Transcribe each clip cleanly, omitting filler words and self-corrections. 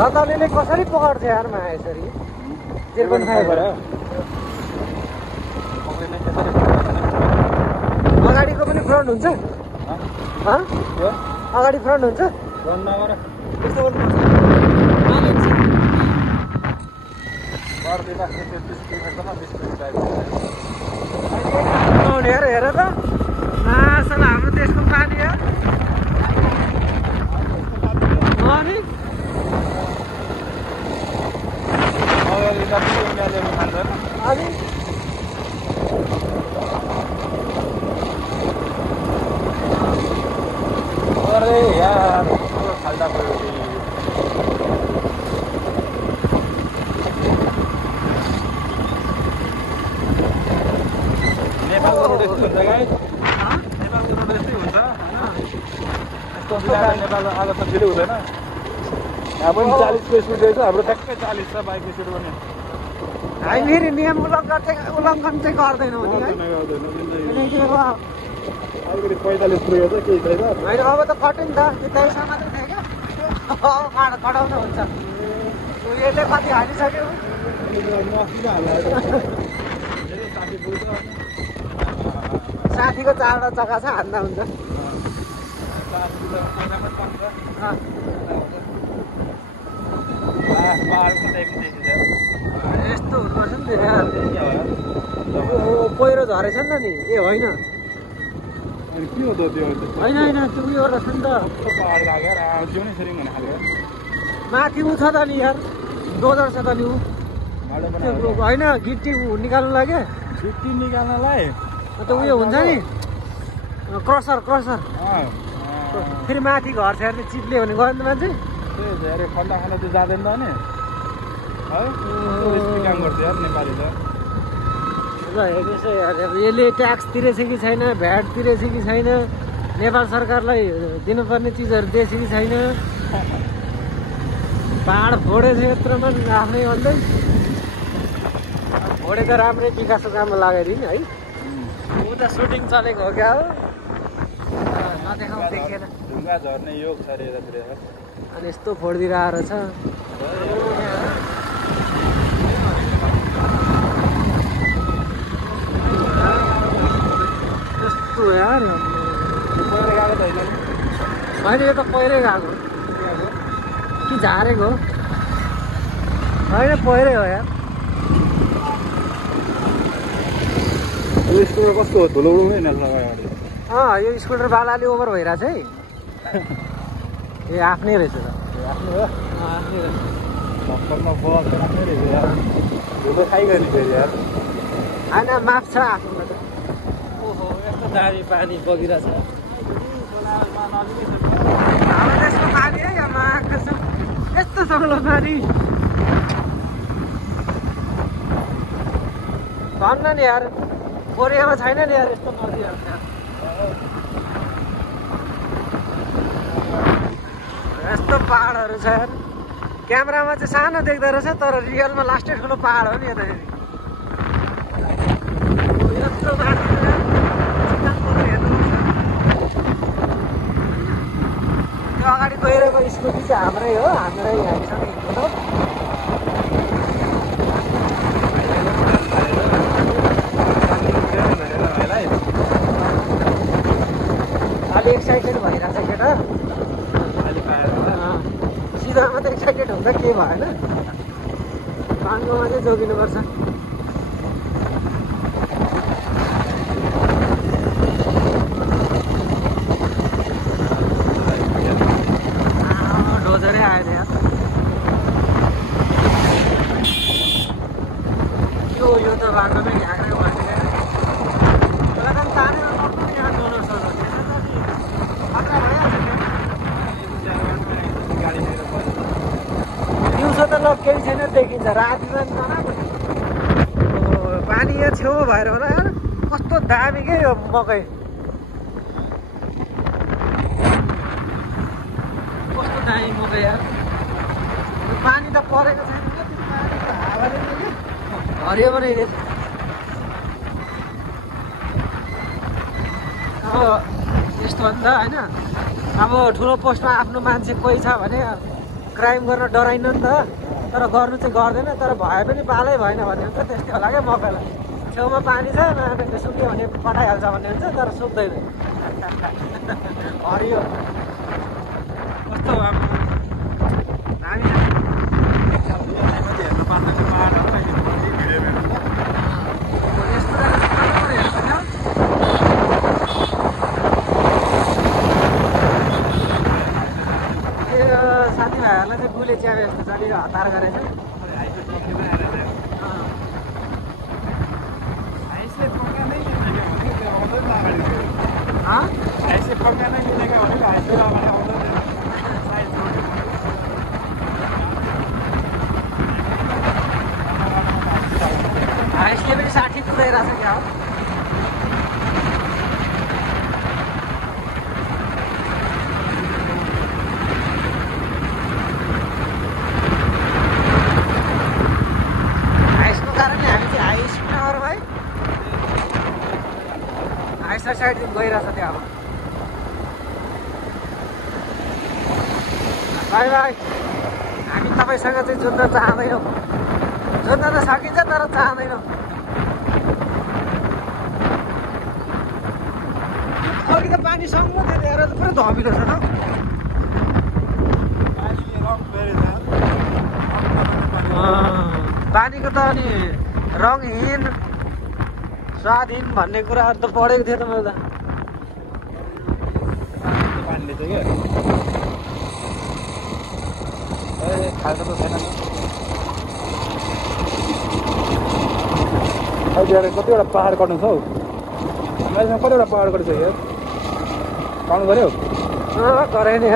रतले कसरी पकाउँछ यार मा यसरी जेर्पन खायो भएर अगाडिको पनि फ्रन्ट हुन्छ अगाडि फ्रन्ट हुन्छ त्यस्तो गर्नुपर्छ हेर त मासला हाम्रो देशको पानी यार अनि अरे यार खाल्दा पऱ्यो नेपालको रोड यस्तै हुन्छ गाई नेपालको रोड यस्तै हुन्छ होइन नेपाल आज त फेरि हुँदैन यहाँ पनि 40को स्पिड रहेछ हाम्रो ठ्याक्कै 40 छ बाइकको स्पिड पनि हामी फेरि नियम उल्लङ्घन चाहिँ गर्दैनौँ अलिकति 45 पुग्यो त केही छैन होइन अब त कट्यो नि त त्यहीसम्म मात्रै थियो क्या कटाउनु हुन्छ यसले कति हालिसक्यो साथीको 4वटा चक्का छ हान्दा हुन्छ यस्तो हुनुपर्छ नि पहिरो झरेछ नि त नि ए होइन के हो त त्यो होइन त्यो उयो रहेछ नि त पहाड लागेर जिउनै फेरि हुने खालको माथि उ छ त नि यार डोजर छ त नि ऊ होइन गिट्टी निकाल्नु लाग्यो गिट्टी निकाल्नलाई त उयो हुन्छ नि क्रसर फेरि माथि घर छ हेर्ने चिप्ले भने गयो नि मान्छे त्यही धेरै खन्दा त्यो जाँदैन त नि है काम गर्छ यार नेपाली त ल हेर्नुहोस् है यार यसले ट्याक्स तिरेछ कि छैन भ्याट तिरेछ कि छैन नेपाल सरकारलाई दिनुपर्ने चिजहरू दिएछ कि छैन पहाड फोडेछ यत्रोमा आफ्नै भन्दै फोडे त राम्रै विकासको काममा लगाइदिने है उता सुटिङ चलेको हो क्या हो नदेखाउँ देखेन ढुङ्गा झर्ने योग छ अरे यतातिर अनि यस्तो फोडिदिएर आएर छ यस्तो यार पहिरो गएको त होइन यो त पहिरै गएको कि झारेको होइन पहिरै हो यार यो स्कुटर कस्तो हो धुलो उड्ने अगाडि यो स्कुटरवालाले ओभर भइरहेछ है ए आफ्नै रहेछ त आफ्नो हो आफ्नै रहेछ भक्करमा बस आफ्नै रहेछ यार धुलो खाइगयो नि फेरि यार होइन माफ छ आफ्नोमा त ओहो यस्तो दामी पानी बगिरहेछ हाम्रो देशको पानी है यहाँ यस्तो सग्लो पानी भन्न नि यार कोरियामा छैन नि यार यस्तो नदीहरू यस्तो पहाडहरू छ यार क्यामेरामा चाहिँ सानो देख्दो रहेछ तर रियलमा लास्टै ठुलो पहाड हो नि यताखेरि यस्तो त्यो अगाडि गइरहेको स्कुटी चाहिँ हाम्रै हो हामीसँग हिँड्नु अलि एक्साइटेड भइरहेछ केटा सिधा मात्रै एक्साइटेड हुन्छ के भएन पाङ्गोमा चाहिँ जोगिनुपर्छ डोजरै आयो यार यो त बाटो नै ढाक्रै भइसक्यो तानेर नर्नु यहाँ डोनर सर दिउँसो त ल केही छैन देखिन्छ रातिमा पानी यहाँ छेउ भएर होला यार कस्तो दामी के यो मकै कस्तो दामी मकै यार पानी त परेको छैन हावाले हरियो पनि रहेछ अब यस्तो भन्दा होइन अब ठुलो पोस्टमा आफ्नो मान्छे कोही छ भने क्राइम गर्न डराइन नि त, तर गर्नु चाहिँ गर्दैन, तर भए पनि पालै भएन भन्ने हुन्छ। त्यस्तै होला क्या मकैलाई, छेउमा पानी छ न सुक्यो भने पठाइहाल्छ भन्ने हुन्छ, तर सुक्दैन। हरियो कस्तो साथीभाइहरूलाई चाहिँ गुले च्याउ यस्तो चलेर हतार गरेछ। हाइसले पनि 60 पुऱ्याइरहेछ क्या हो। हाइसको कारणले हामी चाहिँ हाइस नगर भाइ हाइस साइडदेखि गइरहेछ त्यहाँ। अब भाइ भाइ हामी तपाईँसँग चाहिँ जुत्न चाहँदैनौँ, जुत्न त सकिन्छ तर चाहँदैनौँ। अघि त पानी सँगै थियो त्यहाँ त पुरै धमिलो छ त। पानीको त अनि रङहीन स्वादहीन भन्ने कुराहरू त पढेको थियो त मैले त। पानीले चाहिँ क्या खाएको त छैन। अहिले कतिवटा पाहाड कट्नु छ हौ, हामीसँग कतिवटा पाहाड कटिसक्यो काउन्ट गऱ्यो? गरे नि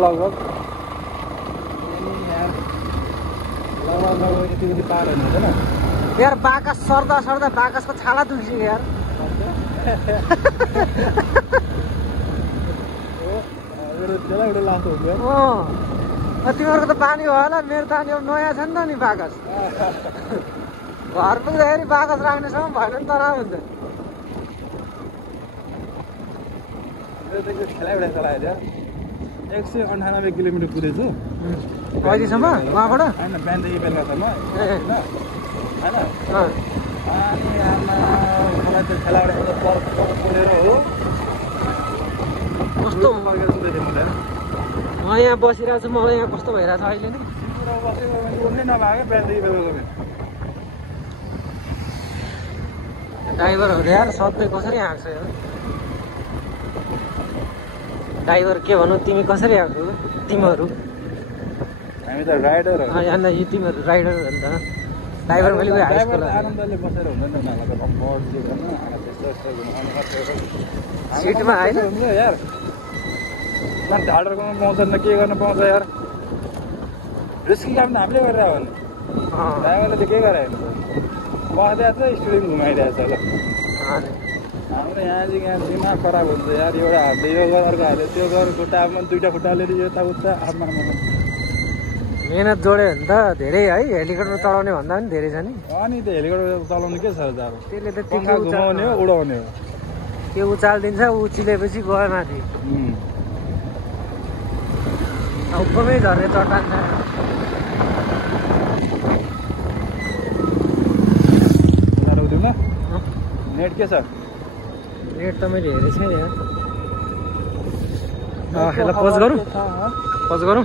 लगभग यति पाहाड हुँदैन यार। बाकस सर्दा सर्दा बाकसको छाला दुखिसक्यो यार। एउटा लास्ट हुन्छ। तिमीहरूको त पानी भयो होला, मेरो त अनि नयाँ छ नि त नि बाकस। घर पुग्दाखेरि बाकस राख्नेसम्म भएन नि त हुन्छ। खेलाइबाट चलाएको थियो 198 किलोमिटर कुदेछु। कहिलेसम्म उहाँबाट? होइन बिहानदेखि बेलुकासम्म होइन होइन। अनि मलाई त्यो खेलाबाट कुदेर हो कस्तो फर्केर सुत्दै थिएँ म त। म यहाँ बसिरहेको छु, मलाई यहाँ कस्तो भइरहेछ अहिले नि। बसेको उड्नै नभएको बिहानदेखि बेलुका। ड्राइभरहरू यार सधैँ कसरी हाँक्छ यार। ड्राइभर के भनौँ, तिमी कसरी हाँक्छौ तिमीहरू? हामी त राइडर हो। अन्त यो तिमीहरू राइडर हो नि त। ड्राइभर मैले हाई स्कुल आनन्दले बसेर हुँदैन सिटमा होइन यार। ढाडर गर्नु पाउँछ न के गर्नु पाउँछ यार। रिस्की काम त हामीले गरिरहेको हो नि, ड्राइभरले त के गरायो बस्दै छ स्टुडेन्ट घुमाइरहेछ ल। हाम्रो यहाँ चाहिँ यहाँ दिमाग खराब हुन्छ यार। एउटा हातले यो गर, अर्को हातले त्यो गर, खुट्टामा दुईवटा खुट्टाले यताउता हातमा मेहनत जोड्यो भने त धेरै है। हेलिकप्टर चलाउने भन्दा पनि धेरै छ नि। अनि त्यो हेलिकप्टर चलाउनु के छ अब? त्यसले त पंखा घुमाउने हो उडाउने हो। त्यो उचालिदिन्छ, उचिलेपछि गयो माथि। उपमै झर्ने चट्टान छ। नेट के छ? नेट त मैले हेरेको छैन यार। यसलाई पज गरौँ?